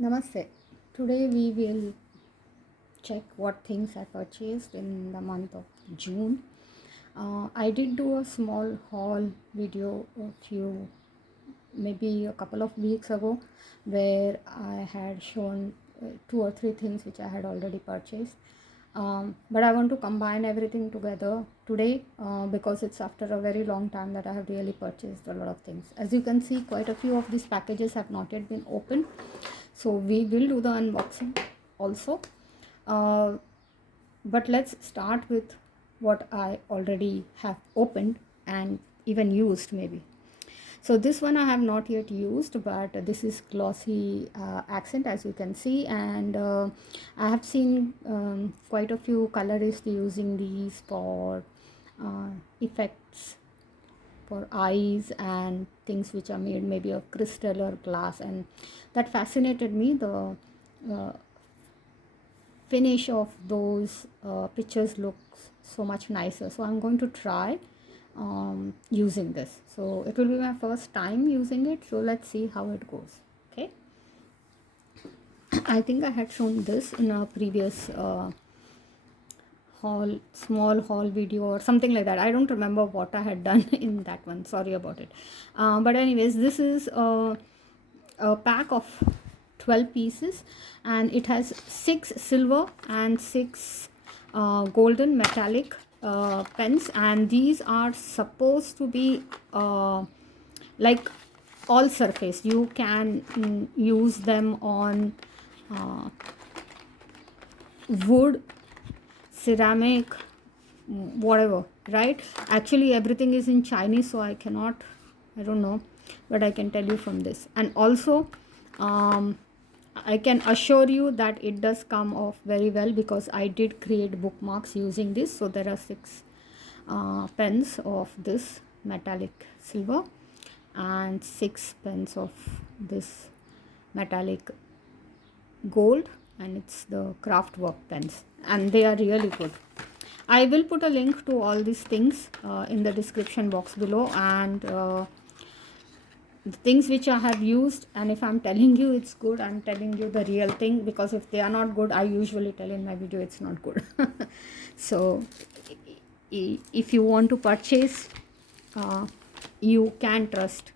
Namaste. Today we will check what things I purchased in the month of June. I did do a small haul video maybe a couple of weeks ago, where I had shown two or three things which I had already purchased. But I want to combine everything together today because it's after a very long time that I have really purchased a lot of things. As you can see, quite a few of these packages have not yet been opened, so we will do the unboxing also. Uh, but let's start with what I already have opened and even used maybe. So this one I have not yet used, but this is glossy accent, as you can see, and I have seen quite a few colorists using these for effects for eyes and things which are made maybe of crystal or glass, and that fascinated me. The uh, finish of those pictures looks so much nicer, so I'm going to try using this. So it will be my first time using it, so let's see how it goes. Okay. I think I had shown this in a previous small haul video or something like that. I don't remember what I had done in that one, sorry about it. But anyways, this is a pack of 12 pieces, and it has 6 silver and 6 golden metallic pens, and these are supposed to be like all surface. You can use them on uh, wood, ceramic, whatever, right? Actually everything is in Chinese, so I don't know, but I can tell you from this. And also I can assure you that it does come off very well, because I did create bookmarks using this. So there are 6 pens of this metallic silver and 6 pens of this metallic gold, and it's the craft work pens, and they are really good. I will put a link to all these things in the description box below, and the things which I have used. And if I'm telling you it's good, I'm telling you the real thing, because if they are not good, I usually tell in my video it's not good. So if you want to purchase, you can trust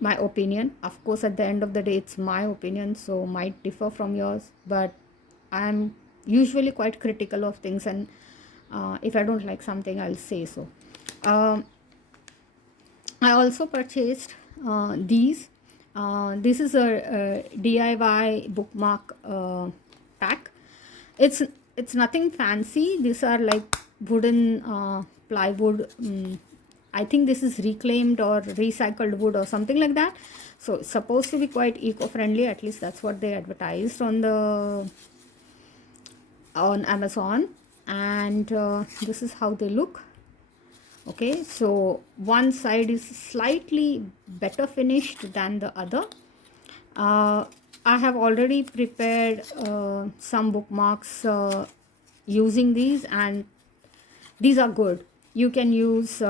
my opinion. Of course, at the end of the day, it's my opinion, so might differ from yours, but I'm usually quite critical of things, and if I don't like something, I'll say so. I also purchased these. This is a DIY bookmark pack. It's nothing fancy. These are like wooden plywood. I think this is reclaimed or recycled wood or something like that. So it's supposed to be quite eco-friendly. At least that's what they advertised on Amazon. And this is how they look. Okay, so one side is slightly better finished than the other. I have already prepared some bookmarks using these, and these are good. You can use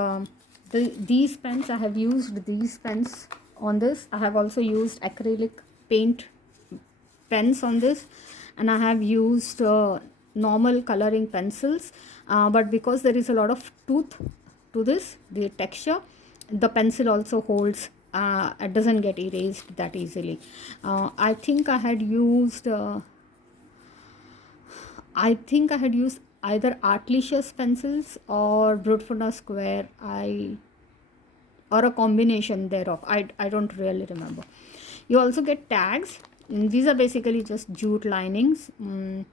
these pens. I have used these pens on this. I have also used acrylic paint pens on this, and I have used normal coloring pencils, but because there is a lot of tooth to this, the texture, the pencil also holds, it doesn't get erased that easily. I think I had used either Artlicious pencils or Brutforna Square, or a combination thereof. I don't really remember. You also get tags. These are basically just jute linings, and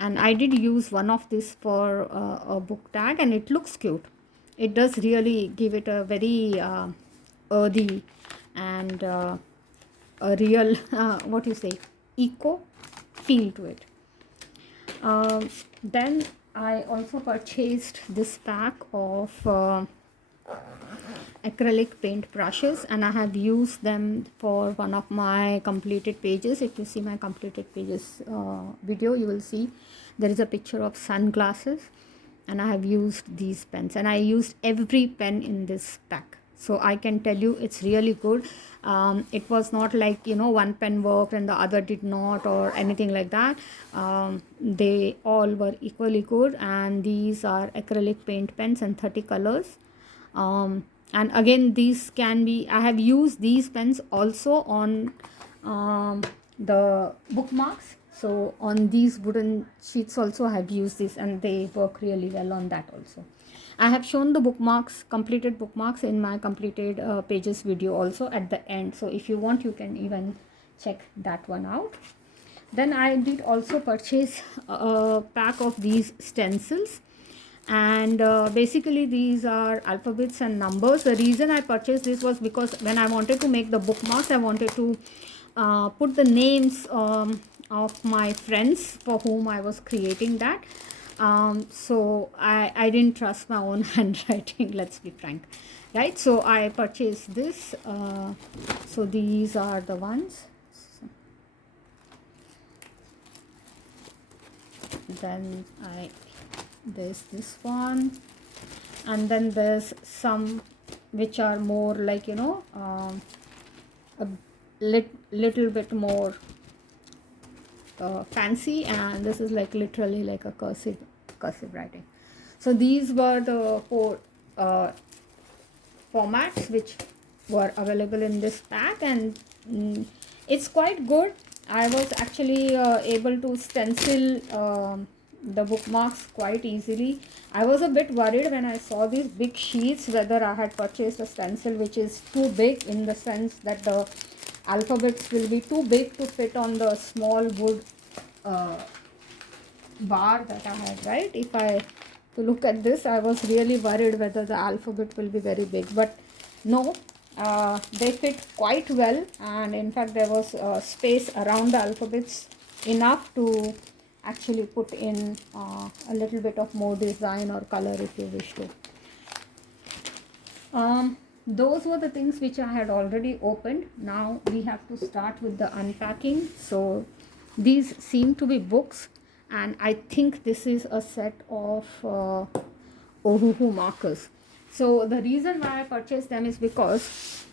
I did use one of this for a book tag, and it looks cute. It does really give it a very earthy and a real what you say, eco feel to it. Then I also purchased this pack of acrylic paint brushes, and I have used them for one of my completed pages. If you see my completed pages video, you will see there is a picture of sunglasses, and I have used these pens, and I used every pen in this pack. So I can tell you it's really good. It was not like, you know, one pen worked and the other did not or anything like that. They all were equally good, and these are acrylic paint pens and 30 colors. And again, these can be, I have used these pens also on the bookmarks. So on these wooden sheets also I have used this, and they work really well on that also. I have shown the bookmarks, completed bookmarks, in my completed pages video also at the end. So if you want, you can even check that one out. Then I did also purchase a pack of these stencils, and basically these are alphabets and numbers. The reason I purchased this was because when I wanted to make the bookmarks, I wanted to put the names of my friends for whom I was creating that. So I didn't trust my own handwriting, let's be frank, right? So I purchased this. So these are the ones. Then there's this one, and then there's some which are more like, you know, a little bit more fancy, and this is like literally like a cursive writing. So these were the four formats which were available in this pack, and it's quite good. I was actually able to stencil the bookmarks quite easily. I was a bit worried when I saw these big sheets whether I had purchased a stencil which is too big, in the sense that the alphabets will be too big to fit on the small wood bar that I had, right? If I look at this, I was really worried whether the alphabet will be very big, but no, they fit quite well, and in fact there was space around the alphabets enough to actually put in a little bit of more design or color if you wish to. Those were the things which I had already opened. Now we have to start with the unpacking. So these seem to be books, and I think this is a set of Ohuhu markers. So the reason why I purchased them is because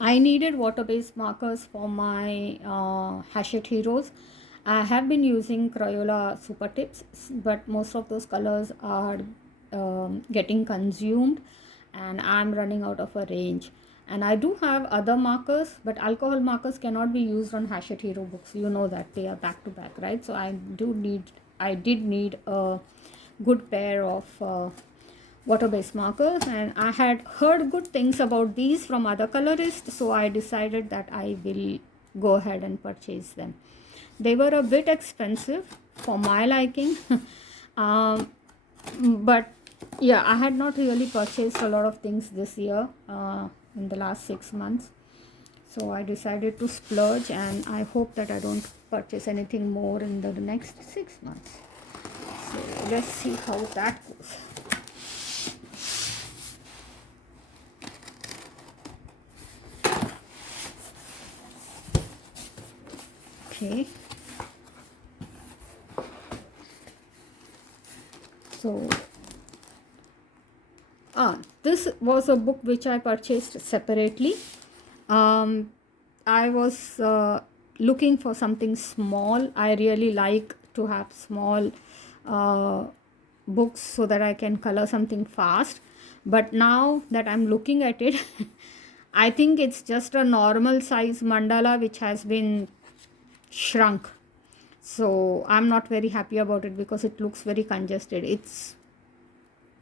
I needed water-based markers for my Hachette Heroes. I have been using Crayola Super Tips, but most of those colors are getting consumed, and I'm running out of a range. And I do have other markers, but alcohol markers cannot be used on Hachette Hero books. You know that they are back to back, right? So I did need a good pair of water-based markers, and I had heard good things about these from other colorists, so I decided that I will go ahead and purchase them. They were a bit expensive for my liking, but yeah, I had not really purchased a lot of things this year in the last 6 months, so I decided to splurge, and I hope that I don't purchase anything more in the next 6 months. So let's see how that goes. Okay, so this was a book which I purchased separately. I was looking for something small. I really like to have small books so that I can color something fast, but now that I'm looking at it I think it's just a normal size mandala which has been shrunk. So I'm not very happy about it because it looks very congested. It's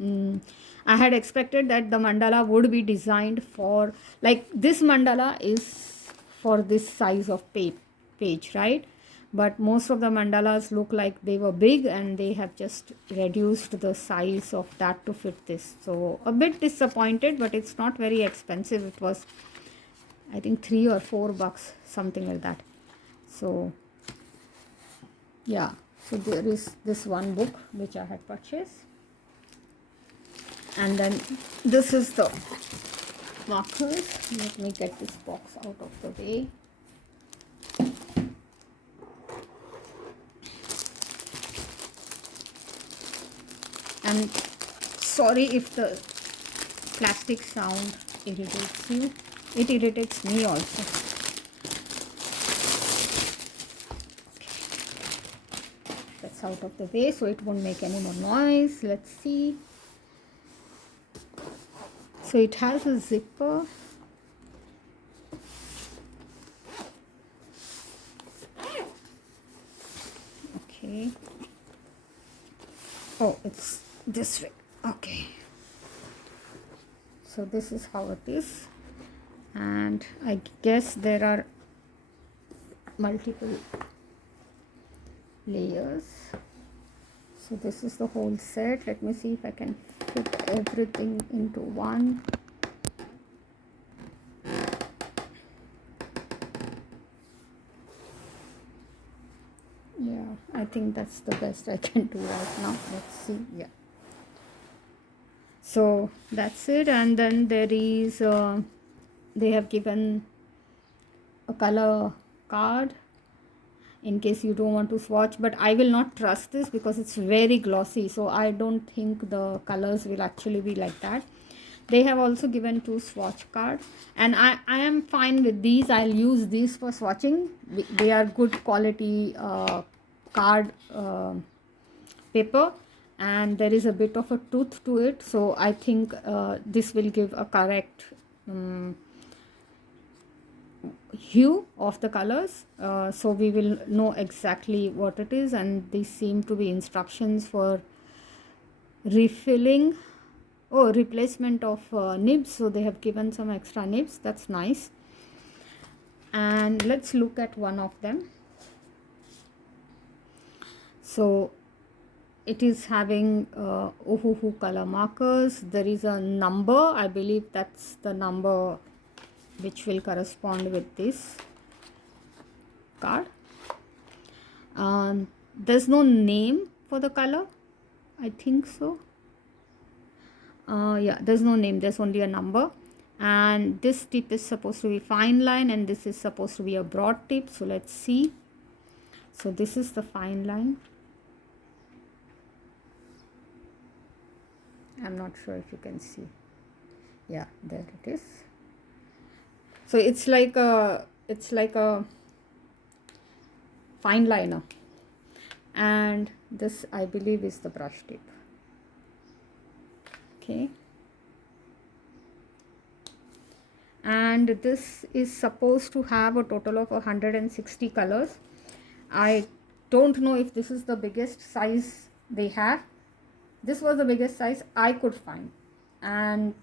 I had expected that the mandala would be designed for, like, this mandala is for this size of page, right? But most of the mandalas look like they were big, and they have just reduced the size of that to fit this. So a bit disappointed, but it's not very expensive. It was, I think, $3 or $4, something like that. So yeah, so there is this one book which I had purchased, and then this is the markers. Let me get this box out of the way. And sorry if the plastic sound irritates you. It irritates me also. That's out of the way so it won't make any more noise. Let's see. So it has a zipper. Okay. Oh, it's this way. Okay. So this is how it is. And I guess there are multiple layers. So this is the whole set. Let me see if I can fit everything into one. Yeah, I think that's the best I can do right now. Let's see. Yeah. So that's it. And then there is they have given a color card in case you don't want to swatch, but I will not trust this because it's very glossy, so I don't think the colors will actually be like that. They have also given 2 swatch cards, and I am fine with these. I'll use these for swatching. They are good quality card paper, and there is a bit of a tooth to it, so I think this will give a correct hue of the colors, so we will know exactly what it is. And these seem to be instructions for refilling, replacement of nibs, so they have given some extra nibs. That's nice. And let's look at one of them. So it is having Ohuhu color markers. There is a number, I believe that's the number which will correspond with this card. There's no name for the color, I think so. Yeah, there's no name, there's only a number. And this tip is supposed to be fine line, and this is supposed to be a broad tip. So let's see. So this is the fine line. I'm not sure if you can see. Yeah, there it is. So it's like a fine liner, and this I believe is the brush tip. Okay, and this is supposed to have a total of 160 colors. I don't know if this is the biggest size they have. This was the biggest size I could find, and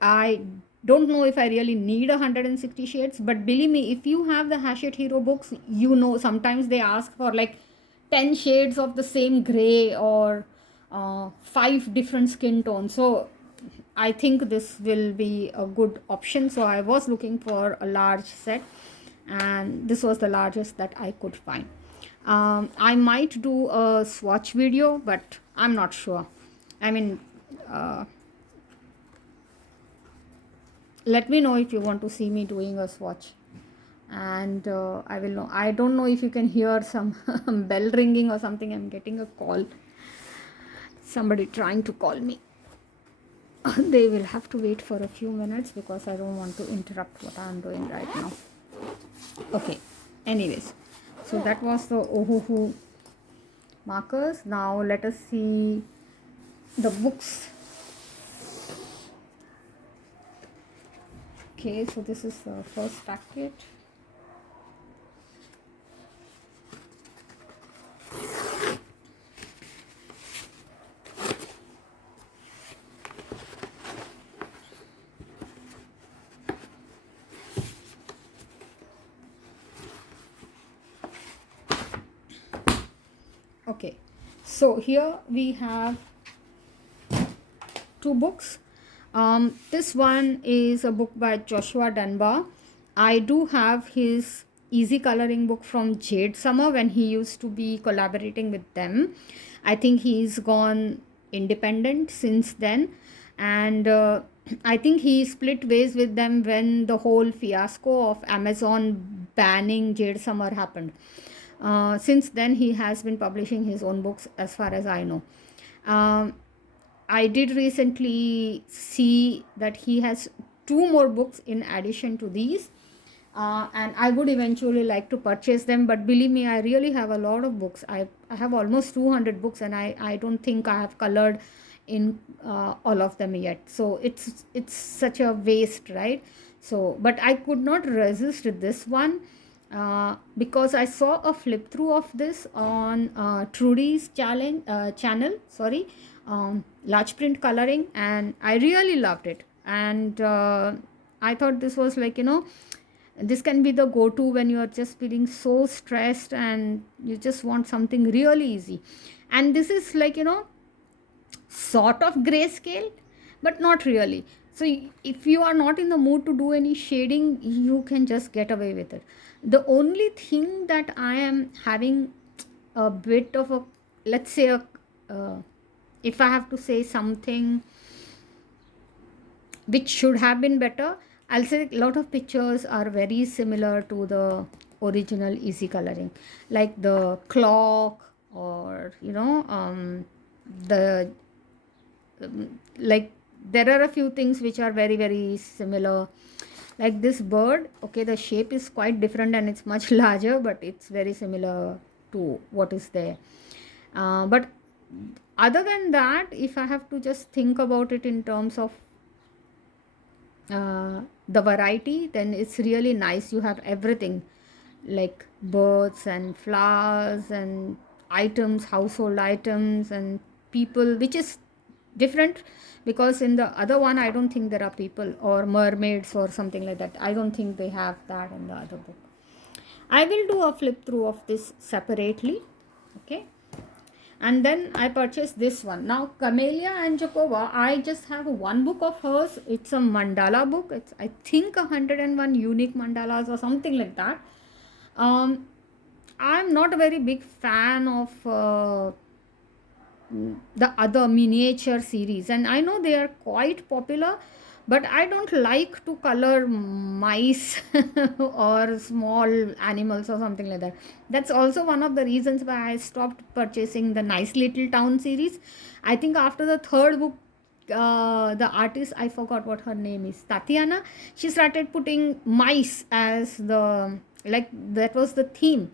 I don't know if I really need 160 shades, but believe me, if you have the Hachette Hero books, you know sometimes they ask for like 10 shades of the same gray, or 5 different skin tones. So I think this will be a good option. So I was looking for a large set, and this was the largest that I could find. I might do a swatch video, but I'm not sure. I mean, let me know if you want to see me doing a swatch, and I will know. I don't know if you can hear some bell ringing or something. I'm getting a call, somebody trying to call me. They will have to wait for a few minutes because I don't want to interrupt what I'm doing right now. Okay, anyways, so that was the Ohuhu markers. Now let us see the books. Okay, so this is the first packet. Okay, so here we have 2 books. This one is a book by Joshua Dunbar. I do have his easy coloring book from Jade Summer when he used to be collaborating with them. I think he's gone independent since then, and I think he split ways with them when the whole fiasco of Amazon banning Jade Summer happened. Since then he has been publishing his own books as far as I know. I did recently see that he has 2 more books in addition to these, and I would eventually like to purchase them. But believe me, I really have a lot of books. I have almost 200 books, and I don't think I have colored in all of them yet. So it's such a waste, right? So, but I could not resist this one, because I saw a flip through of this on Trudy's channel, sorry, large print coloring, and I really loved it. And I thought this was like, this can be the go-to when you are just feeling so stressed and you just want something really easy. And this is like, sort of grayscale, but not really. So if you are not in the mood to do any shading, you can just get away with it. The only thing that I am having a bit of a, let's say if I have to say something which should have been better, I'll say a lot of pictures are very similar to the original easy coloring, like the clock, or the like there are a few things which are very very similar, like this bird. Okay, the shape is quite different and it's much larger, but it's very similar to what is there. But other than that, if I have to just think about it in terms of the variety, then it's really nice. You have everything, like birds and flowers and items, household items, and people, which is different, because in the other one I don't think there are people or mermaids or something like that. I don't think they have that in the other book. I will do a flip through of this separately. Okay, and then I purchased this one. Now Camellia and Jacoba, I just have one book of hers. It's a mandala book. It's, I think, 101 unique mandalas or something like that. I'm not a very big fan of the other miniature series, and I know they are quite popular, but I don't like to color mice or small animals or something like that. That's also one of the reasons why I stopped purchasing the Nice Little Town series. I think after the third book, the artist, I forgot what her name is, Tatiana, she started putting mice as the, like, that was the theme.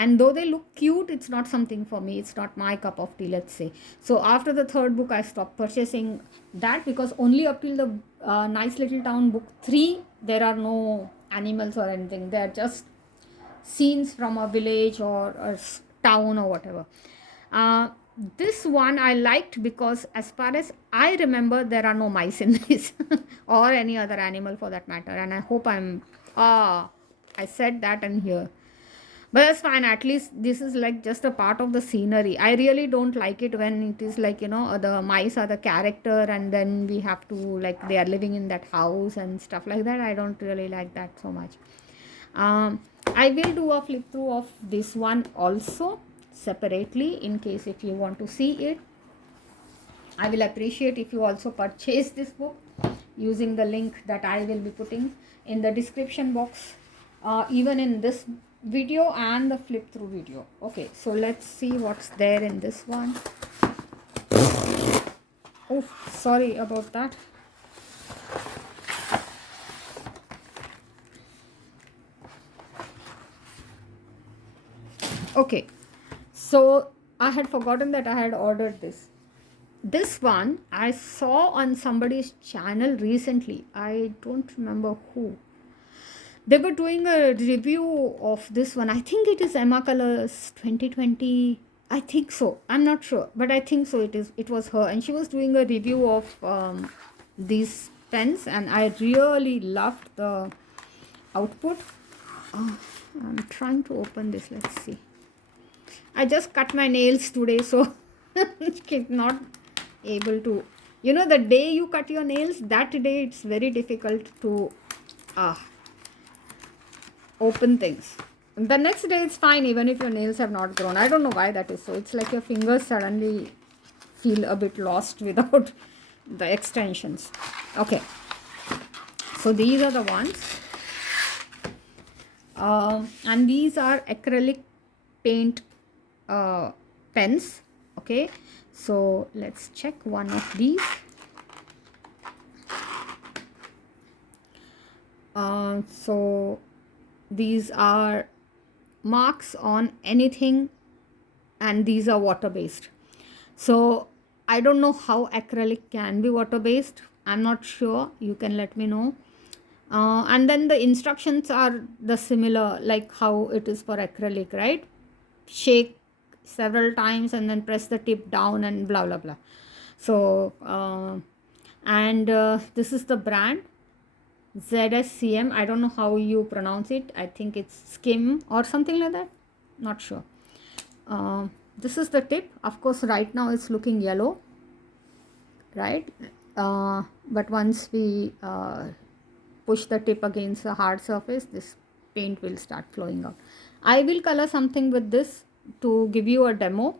And though they look cute, it's not something for me. It's not my cup of tea, let's say. So after the third book, I stopped purchasing that, because only up till the Nice Little Town book 3, there are no animals or anything. They are just scenes from a village or a town or whatever. This one I liked because, as far as I remember, there are no mice in this or any other animal for that matter. And I hope I said that in here. But that's fine. At least this is like just a part of the scenery. I really don't like it when it is like, the mice are the character and then we have to, like, they are living in that house and stuff like that. I don't really like that so much. I will do a flip through of this one also separately, in case if you want to see it. I will appreciate if you also purchase this book using the link that I will be putting in the description box, even in this video and the flip through video. Okay, so let's see what's there in this one. Oh, sorry about that. Okay, so I had forgotten that I had ordered this one. I saw on somebody's channel recently. I don't remember who. They were doing a review of this one. I think it is Emma Colors 2020. I think so. I'm not sure, but I think so. It was her, and she was doing a review of these pens, and I really loved the output. I'm trying to open this. Let's see. I just cut my nails today, so not able to. The day you cut your nails, that day it's very difficult to open things. The next day it's fine, even if your nails have not grown. I don't know why that is so. It's like your fingers suddenly feel a bit lost without the extensions. Okay, so these are the ones, and these are acrylic paint pens. Okay, so let's check one of these. So these are marks on anything, and these are water based. So I don't know how acrylic can be water based. I'm not sure. You can let me know. And then the instructions are the similar like how it is for acrylic, right? Shake several times and then press the tip down and blah blah blah. So and this is the brand zscm. I don't know how you pronounce it. I think it's skim or something like that, not sure. This is the tip. Of course right now it's looking yellow, right? But once we push the tip against the hard surface, this paint will start flowing out. I will color something with this to give you a demo.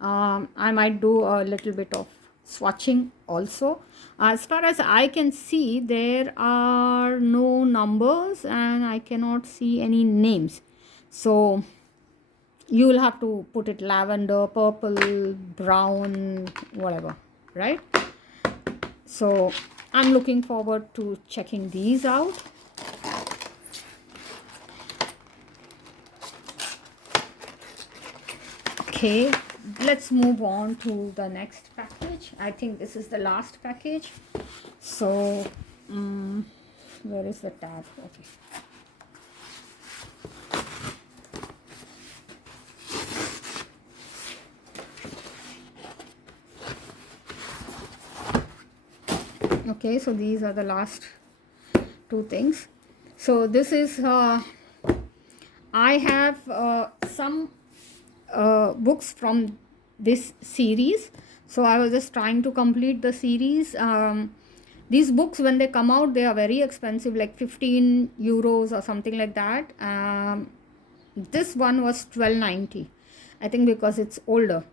I might do a little bit of swatching also. As far as I can see, there are no numbers and I cannot see any names. So you will have to put it lavender, purple, brown, whatever, right? So I'm looking forward to checking these out. Okay, let's move on to the next package. I think this is the last package. So where is the tab? Okay. Okay, so these are the last two things. So this is I have some books from this series. So I was just trying to complete the series. These books, when they come out, they are very expensive, like 15 euros or something like that. This one was 12.90, I think, because it's older.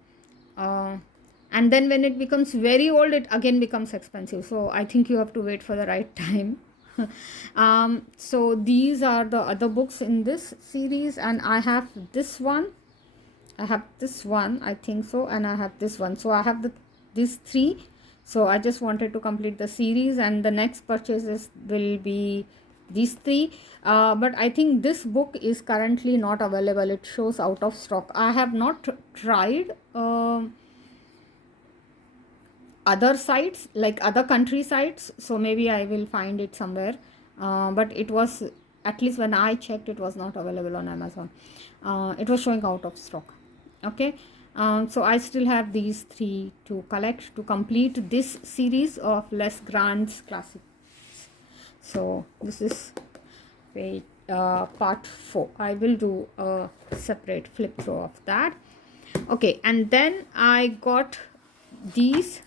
And then when it becomes very old, it again becomes expensive. So I think you have to wait for the right time. So these are the other books in this series, and I have this one. I have this one, I think so, and I have this one. So I have these three. So I just wanted to complete the series, and the next purchases will be these three. But I think this book is currently not available. It shows out of stock. I have not tried other sites, like other country sites, so maybe I will find it somewhere. But it was, at least when I checked, it was not available on Amazon. It was showing out of stock. Okay, so I still have these three to collect to complete this series of Les Grands classics. So this is part 4. I will do a separate flip through of that. Okay, and then I got these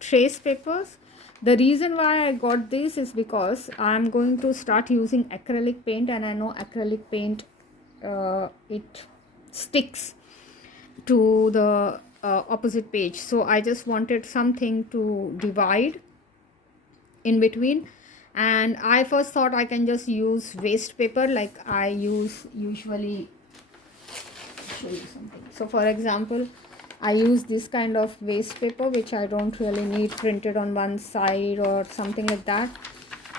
trace papers. The reason why I got this is because I'm going to start using acrylic paint, and I know acrylic paint it sticks to the opposite page. So I just wanted something to divide in between, and I first thought I can just use waste paper like I use usually. Show you something. So for example, I use this kind of waste paper which I don't really need printed on one side or something like that.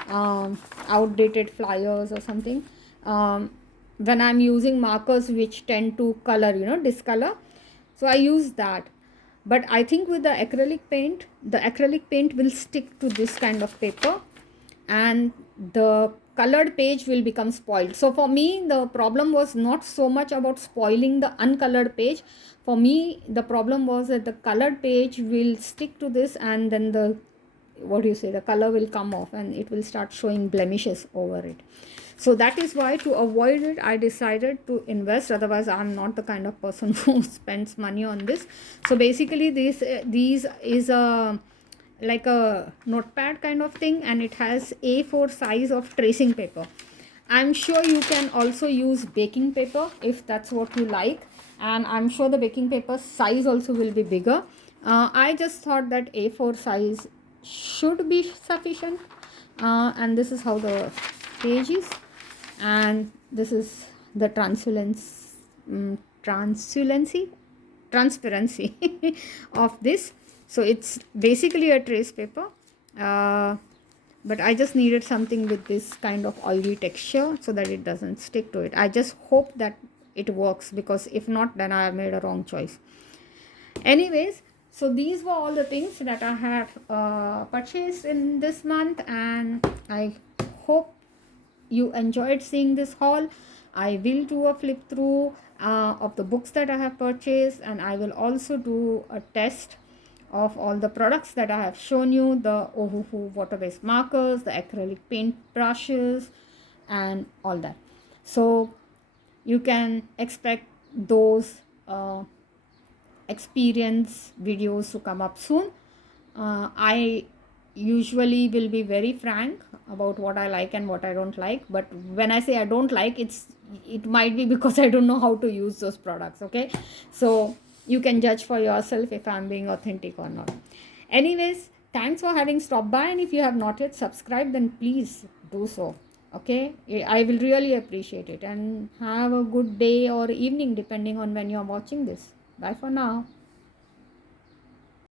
Outdated flyers or something. When I'm using markers which tend to color, discolor, so I use that. But I think with the acrylic paint will stick to this kind of paper, and the colored page will become spoiled. So for me, the problem was not so much about spoiling the uncolored page. For me, the problem was that the colored page will stick to this, and then the color will come off and it will start showing blemishes over it. So that is why, to avoid it, I decided to invest. Otherwise, I'm not the kind of person who spends money on this. So basically, these is a like a notepad kind of thing, and it has A4 size of tracing paper. I'm sure you can also use baking paper if that's what you like, and I'm sure the baking paper size also will be bigger. I just thought that A4 size should be sufficient. And this is how the page is, and this is the transparency of this. So it's basically a trace paper. but I just needed something with this kind of oily texture so that it doesn't stick to it. I just hope that it works, because if not, then I have made a wrong choice. Anyways, so these were all the things that I have purchased in this month, and I hope you enjoyed seeing this haul. I will do a flip through of the books that I have purchased, and I will also do a test of all the products that I have shown you, the Ohuhu water-based markers, the acrylic paint brushes, and all that. So you can expect those experience videos to come up soon. I usually will be very frank about what I like and what I don't like, but when I say I don't like, it might be because I don't know how to use those products. Okay, so you can judge for yourself if I'm being authentic or not. Anyways, thanks for having stopped by, and if you have not yet subscribed, then please do so. Okay, I will really appreciate it, and have a good day or evening depending on when you're watching this. Bye for now.